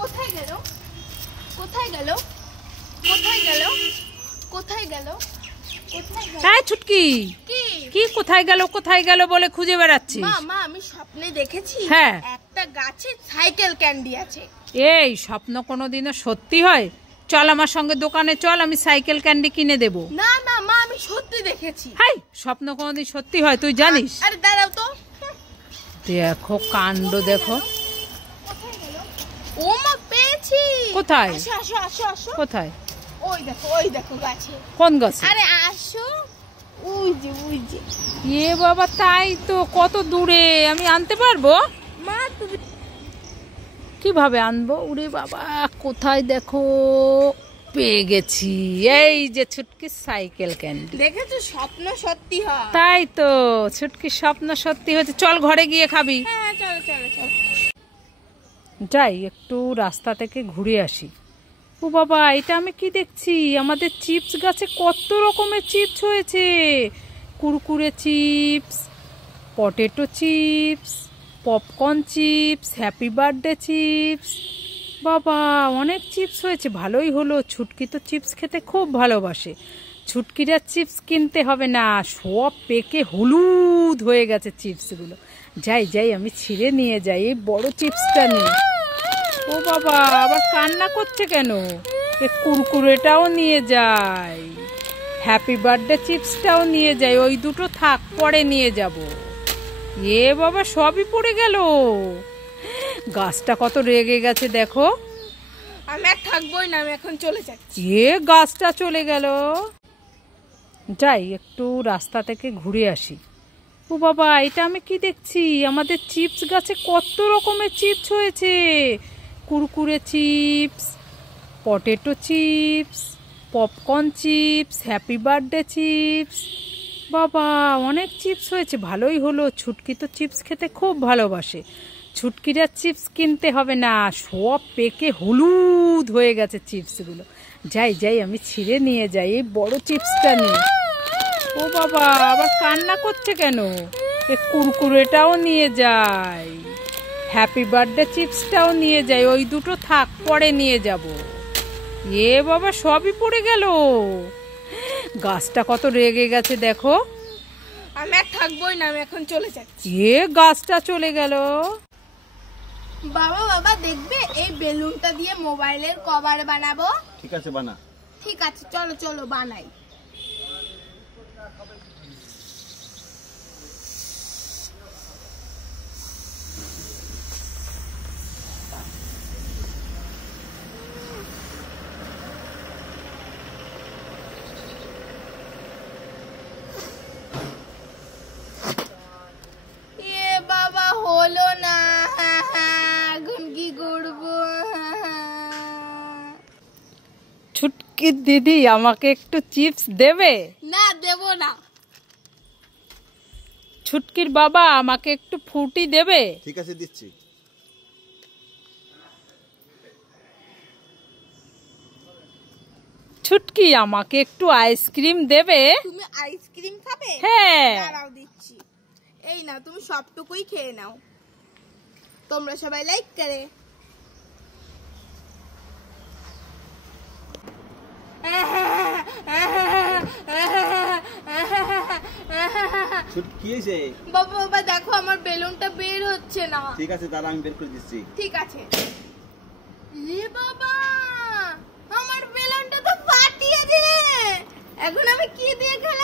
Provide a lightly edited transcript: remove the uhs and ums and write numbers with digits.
কোথায় গেল কোথায় গেল কোথায় গেল কোথায় গেল কোথায় গেল? হ্যাঁ ছুটকি, কি কি কোথায় গেল বলে খুঁজে বেড়াচ্ছিস? মা মা আমি স্বপ্নে দেখেছি হ্যাঁ একটা গাছে সাইকেল ক্যান্ডি আছে। এই স্বপ্ন কোনোদিনও সত্যি হয়? চল আমার সঙ্গে দোকানে চল, আমি সাইকেল ক্যান্ডি কিনে দেবো। না না মা আমি সত্যি দেখেছি। হাই, স্বপ্ন কোনোদিন সত্যি হয় তুই জানিস? আরে দাঁড়াও তো, দেখো কাণ্ড দেখো। ও মা পেয়েছি। কোথায়? আসো আসো আসো আসো। কোথায়? ওই দেখো গাছে। কোন গাছে? আরে আসো, ওই যে। এ বাবা, তাই তো, কত দূরে, আমি আনতে পারবো? মা তুমি কিভাবে আনবো? উরে বাবা, কোথায় দেখো, পেয়ে গেছি। এই যে ছুটকি সাইকেল ক্যান্ডি। দেখেছো স্বপ্ন সত্যি হয়। তাই তো, ছুটকি স্বপ্ন সত্যি হয়েছে। চল ঘরে গিয়ে খাবি। হ্যাঁ চলো চলো চলো। যাই একটু রাস্তা থেকে ঘুরে আসি। ও বাবা, এটা আমি কি দেখছি? আমাদের চিপস গাছে কত রকমের চিপস হয়েছে। Kurkure chips, potato chips, popcorn chips, happy birthday chips. বাবা, অনেক চিপস হয়েছে, ভালোই হলো। ছুটকি তো চিপস খেতে খুব ভালোবাসে। ছুটকির আর চিপস কিনতে হবে না, সব পেকে হলুদ হয়ে গেছে চিপসগুলো। যাই আমি ছিঁড়ে নিয়ে যাই এই বড় চিপসটা নিয়ে। ও বাবা, আবার কান্না করছে কেন? এ কুরকুরেটাও নিয়ে যাই, হ্যাপি বার্থডে চিপসটাও নিয়ে যাই। ওই দুটো থাক, পরে নিয়ে যাব। এ বাবা, সবই পড়ে গেল। গাছটা কত রেগে গেছে দেখো। আমি আর থাকবোই না, আমি এখন চলে যাচ্ছি। এ গাছটা চলে গেল। যাই একটু রাস্তা থেকে ঘুরে আসি। ও বাবা, এটা আমি কি দেখছি? আমাদের চিপস গাছে কত রকমের চিপস হয়েছে। Kurkure chips, potato chips, popcorn chips, happy birthday chips. বাবা, অনেক চিপস হয়েছে, ভালোই হলো। ছুটকি তো চিপস খেতে খুব ভালোবাসে। ছুটকির আর চিপস কিনতে হবে না, সব পেকে হলুদ হয়ে গেছে চিপসগুলো। যাই আমি ছিঁড়ে নিয়ে যাই এই বড় চিপসটা নিয়ে। ও বাবা, আবার কান্না করছে কেন? এ কুরকুরেটাও নিয়ে যাই, হ্যাপি বার্থডে চিপসটাও নিয়ে যাই। ওই দুটো থাক, পরে নিয়ে যাব। এ বাবা, সবই পড়ে গেল। গাছটা কত রেগে গেছে দেখো। আমি আর থাকবোই না, আমি এখন চলে যাচ্ছি। এ গাছটা চলে গেল। বাবা দেখবে, এই বেলুনটা দিয়ে মোবাইলের কভার বানাবো। ঠিক আছে, বানা। ঠিক আছে, চলো বানাই। বাবা হলো না, এখন কি করবো? ছুটকির দিদি, আমাকে একটু চিপস দেবে? না দেব না। ছুটকির বাবা, আমাকে একটু ফ্রুটি দেবে? ঠিক আছে, দিচ্ছি। ছুটকি, আমাকে একটু আইসক্রিম দেবে? তুমি আইসক্রিম খাবে? হ্যাঁ। দাঁড়াও দিচ্ছি। এই না, তুমি সবটুকুই খেয়ে নাও। তোমরা সবাই লাইক করে। কি হয়েছে? বাবা দেখো, আমার বেলুনটা বের হচ্ছে না। ঠিক আছে, দাঁড়া, আমি বের করে দিচ্ছি। ঠিক আছে। এ বাবা, আমার বেলুনটা তো ফাটিয়েছে। এখন আমি কি দিয়ে খেলা